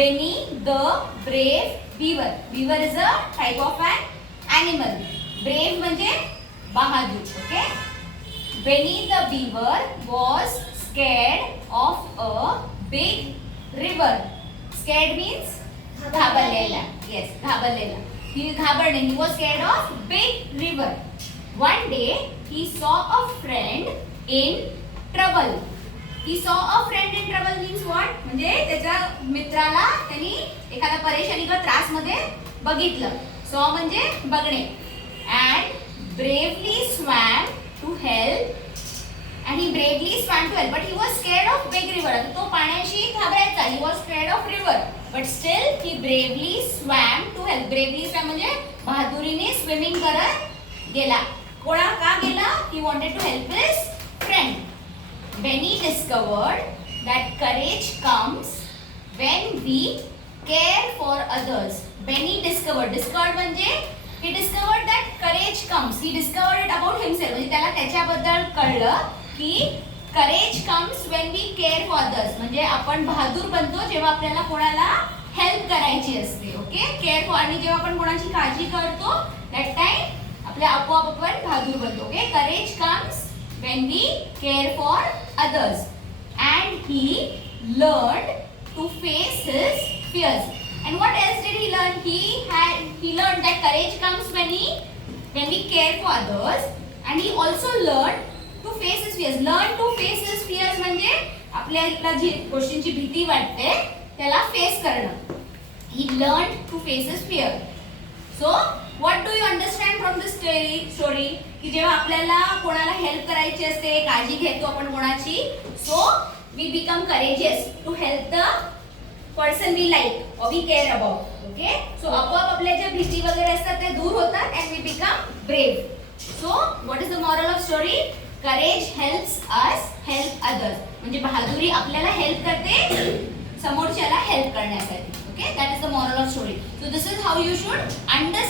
Benny the brave beaver. Beaver is a type of an animal. Brave म्हणजे Bahadur. Okay. Benny the beaver was scared of a big river. Scared means घाबरलेला. Yes, घाबरलेला. He घाबरले. He was scared of big river. One day he saw a friend in trouble. He saw a friend in trouble means what? म्हणजे त्याच्या मित्राला त्यांनी एखाद्या परेशानी किंवा त्रास मध्ये बघितलं. Saw म्हणजे बघणे. And bravely swam to help. And he bravely swam to help. But he was scared of big river. तो पाण्याशी घाबरायचा. He was scared of river. But still he bravely swam to help. Bravely swam म्हणजे बहादुरीने swimming करत गेला. कोणा का गेला? He wanted to help his friend. Benny discovered that courage comes when we care for others. Benny discovered म्हणजे he discovered that courage comes. He discovered it about himself. म्हणजे त्याला त्याच्याबद्दल कळलं की courage comes when we care for others. म्हणजे आपण बहादूर बनतो जेव्हा आपल्याला कोणाला हेल्प करायची असते. ओके. केअर फॉर आणि जेव्हा आपण कोणाची काळजी करतो that time आपल्या आपोआप आपण बहादूर बनतो. Okay. courage comes when we care for others. And he learned to face his fears. And what else did he learn? He learned that courage comes when we care for others. And he also learned to face his fears. Learn to face his fears म्हणजे आपल्याला जी गोष्टींची भीती वाटते त्याला face करणं. He learned to face his fear. So what do you understand from this story? की जेव्हा आपल्याला कोणाला हेल्प करायची असते, काळजी घेतो आपण कोणाची, so we become courageous to help the person we like or we care about. Okay? So आपोआप आपल्या ज्या भीती वगैरे असतात त्या दूर होतात and we become brave. So what is the moral of story? Courage helps us help others. म्हणजे बहादुरी आपल्याला हेल्प करते समोरच्याला हेल्प करण्यासाठी. Okay? That is the moral of story. So this is how you should understand